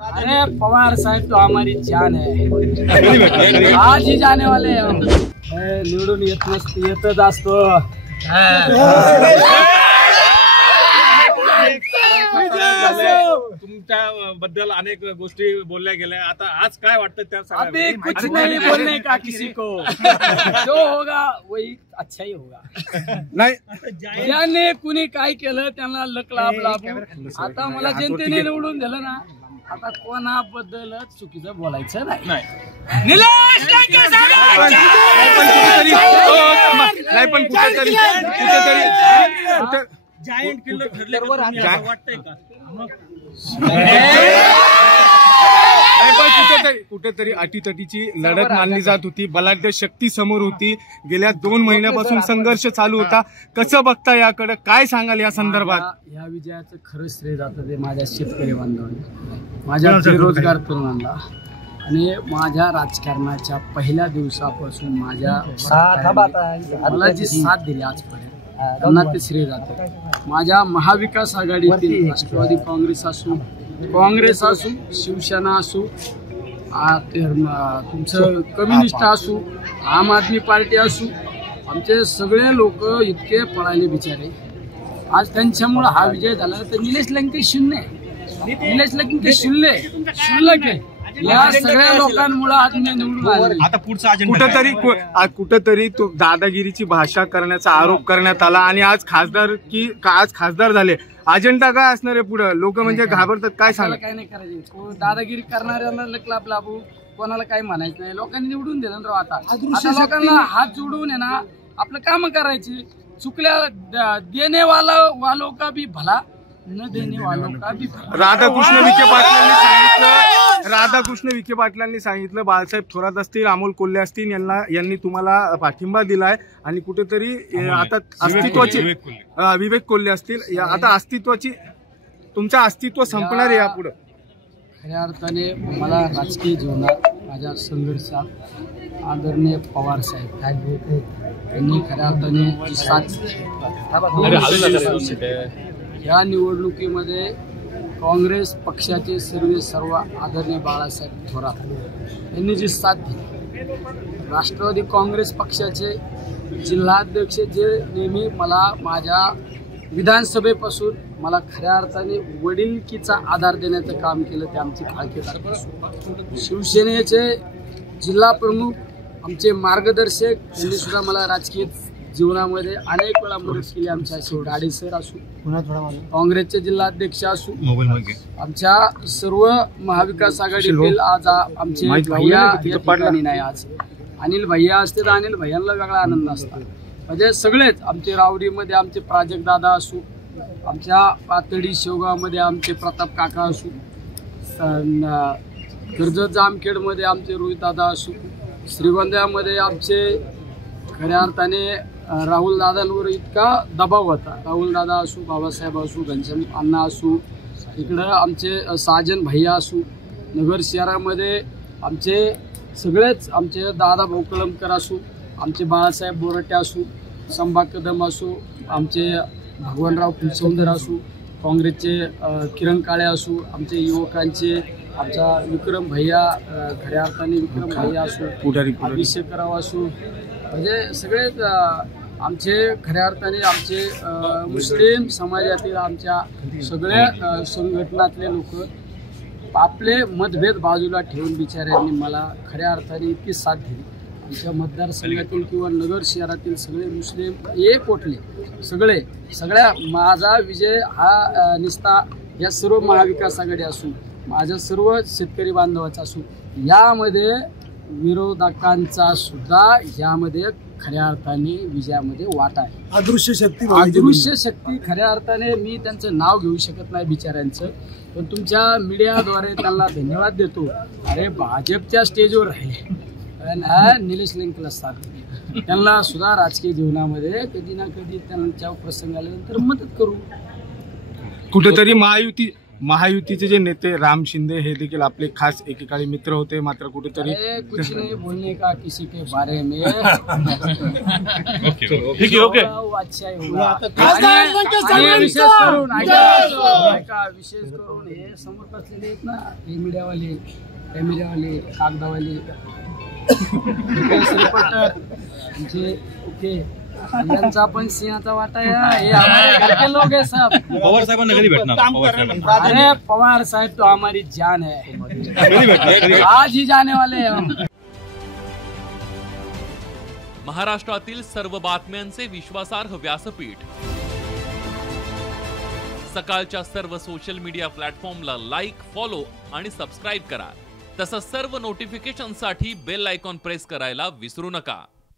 अरे पवार साहब तो हमारी जान है, आज ही जाने वाले हैं हम। निवडून येतच असतो। तुमच्या बद्दल अनेक गोष्टी बोलल्या गेल्या, आता आज काय वाटतं त्या अभी कुछ नहीं बोलने का किसी को, जो होगा वही अच्छा ही होगा। नाही ज्याने कुणी काय केलं त्यांना लक लाभ लाभू। आता मला जनतेने निवडून दिलं ना, आता कोणाबद्दलच चुकीचं बोलायचं नाही। निलेश लंके पण कुठेतरी जायंट किल्लर ठरले वाटतंय का? कुठेतरी अटीतटीची लढत मानली जात होती, बलाढ्य शक्ती समोर होती, गेल्या 2 महिन्यापासून संघर्ष चालू होता। कसं बघता याकडे, काय सांगाल या संदर्भात? या विजयाचं खरं श्रेय जातं ते माझ्या शेतकरी बांधवांना, माझ्या बेरोजगार तरुणांना आणि माझ्या राजकारणाच्या पहिल्या दिवसापासून मला जी साथ दिली आजपर्यंत त्यांना ते श्रेय जातं। माझ्या महाविकास आघाडीतील राष्ट्रवादी काँग्रेस असू, शिवसेना असू, तुमचं कम्युनिस्ट असू, आम आदमी पार्टी असू, आमचे सगळे लोक इतके पळाले बिचारे। आज त्यांच्यामुळे हा विजय झाला। तर निलेश लंके शून्य, निलेश लंके शुल्लक आहे। या सगळ्या लोकांमुळे आज मी निवडून आलो। आता पुढचा कुठेतरी तो दादागिरीची भाषा करण्याचा आरोप करण्यात आला आणि आज खासदार झाले। अजेंडा काय असणार आहे पुढे? लोक म्हणजे घाबरतात, काय सांगा? काय नाही करायचं, दादागिरी करणाऱ्यांना लक लाभू, कोणाला काही म्हणायचं नाही। लोकांनी निवडून दिलं राव, आता लोकांना हात जोडून आहे ना आपलं काम करायची। चुकल्या देने वालों का भी भला, न देने वालों का भी भला। राधाकृष्ण विखे पाटलांनी सांगितलं बाळासाहेब थोरात असतील, अमोल कोल्हे असतील, यांनी तुम्हाला पाठिंबा दिलाय आणि कुठेतरी आता अस्तित्वाची विवेक कोल्हे असतील, आता अस्तित्वाची तुमचं अस्तित्व संपणार आहे यापुढे? खऱ्या अर्थाने मला राजकीय जीवनात माझ्या संघर्षात आदरणीय पवार साहेब यांनी खऱ्या अर्थाने साथ या निवडणुकीमध्ये काँग्रेस पक्षाचे सर्व आदरणीय बाळासाहेब थोरात यांनी जी साथ दिली, राष्ट्रवादी काँग्रेस पक्षाचे जिल्हाध्यक्ष जे नेहमी मला माझ्या विधानसभेपासून मला खऱ्या अर्थाने वडिलकीचा आधार देण्याचं काम केलं, ते आमचे फाळके। शिवसेनेचे जिल्हा प्रमुख, आमचे मार्गदर्शक यांनी सुद्धा मला राजकीय जीवनामध्ये अनेक वेळा मदत केली। आमच्या गाडी सर असू, काँग्रेसचे जिल्हाध्यक्ष असू, आमच्या सर्व महाविकास आघाडीतील आज आमचे भैया या ठिकाणी नाही, आज अनिल भैया असते तर अनिल भैयांना वेगळा आनंद असता। म्हणजे सगळेच आमचे रावडीमध्ये आमचे प्राजक्त दादा असू, आमच्या पातळी शेवगावमध्ये आमचे प्रताप काका असू, कर्जत जामखेडमध्ये आमचे रोहित दादा असू, श्रीगोंद्यामध्ये आमचे खऱ्या अर्थाने राहुल दादांवर इतका दबाव होता, राहुल दादा असू, बाबासाहेब असू, घनश्याम अण्णा असू, इकडं आमचे साजन भैया असू, नगर शहरामध्ये आमचे सगळेच आमचे दादा भाऊ कळमकर असू, आमचे बाळासाहेब बोरटे असू, संभा कदम असू, आमचे भगवानराव फुलसौंदर असू, काँग्रेसचे किरण काळे असू, आमचे युवकांचे आमचा विक्रम भैया खऱ्या अर्थाने विक्रम भैया असू, अभिषेकराव असू, म्हणजे सगळेच आमचे खऱ्या अर्थाने आमचे मुस्लिम समाजातील आमच्या सगळ्या संघटनातले लोक आपले मतभेद बाजूला ठेवून बिचाऱ्यांनी मला खऱ्या अर्थाने इतकी साथ दिली। आमच्या मतदारसंघातील किंवा नगर शहरातील सगळे मुस्लिम एकवटले, सगळ्या माझा विजय हा निस्ता या सर्व महाविकास आघाडी असू, माझ्या सर्व शेतकरी बांधवाचा असू, यामध्ये विरोधकांचा सुद्धा यामध्ये खऱ्या अर्थाने विजयामध्ये वाटा आहे। अदृश्य शक्ती खऱ्या अर्थाने मी त्यांचं नाव घेऊ शकत नाही बिचाऱ्यांचं, पण तुमच्या मीडियाद्वारे त्यांना धन्यवाद देतो। अरे भाजपच्या स्टेजवर राहिले, निलेश लंकेला साथ दिली, त्यांना सुद्धा राजकीय जीवनामध्ये कधी ना कधी त्यांच्या प्रसंग आल्यानंतर मदत करू। कुठेतरी महायुतीचे जे नेते राम शिंदे हे देखील आपले खास एकेकाळी मित्र होते, मात्र कुठेतरी कुछ नहीं बोलने का किसी के बारे में ठीक आहे, ओके. अच्छा ही हुआ. आणि विशेष करून हे समोर बसलेले आहेत ना, हे मीडियावाले कागदावाले रिपोर्टर जे ओके यांचा पण सिंहाचा वाटा आहे. हे हमारे घर के लोग हैं सब. पवार साहेबांना कधी भेटणार? पवार साहेबांना अरे पवार साहब तो हमारी जान है, कधी भेटणार? आज ही जाने वाले हैं हम. महाराष्ट्रातील सर्व बातम्यांचे विश्वासार्ह व्यासपीठ. सकाळच्या सर्व सोशल मीडिया प्लॅटफॉर्मला लाईक, फॉलो आणि सबस्क्राईब करा. तसंच सर्व नोटिफिकेशनसाठी बेल आयकॉन प्रेस करायला विसरू नका.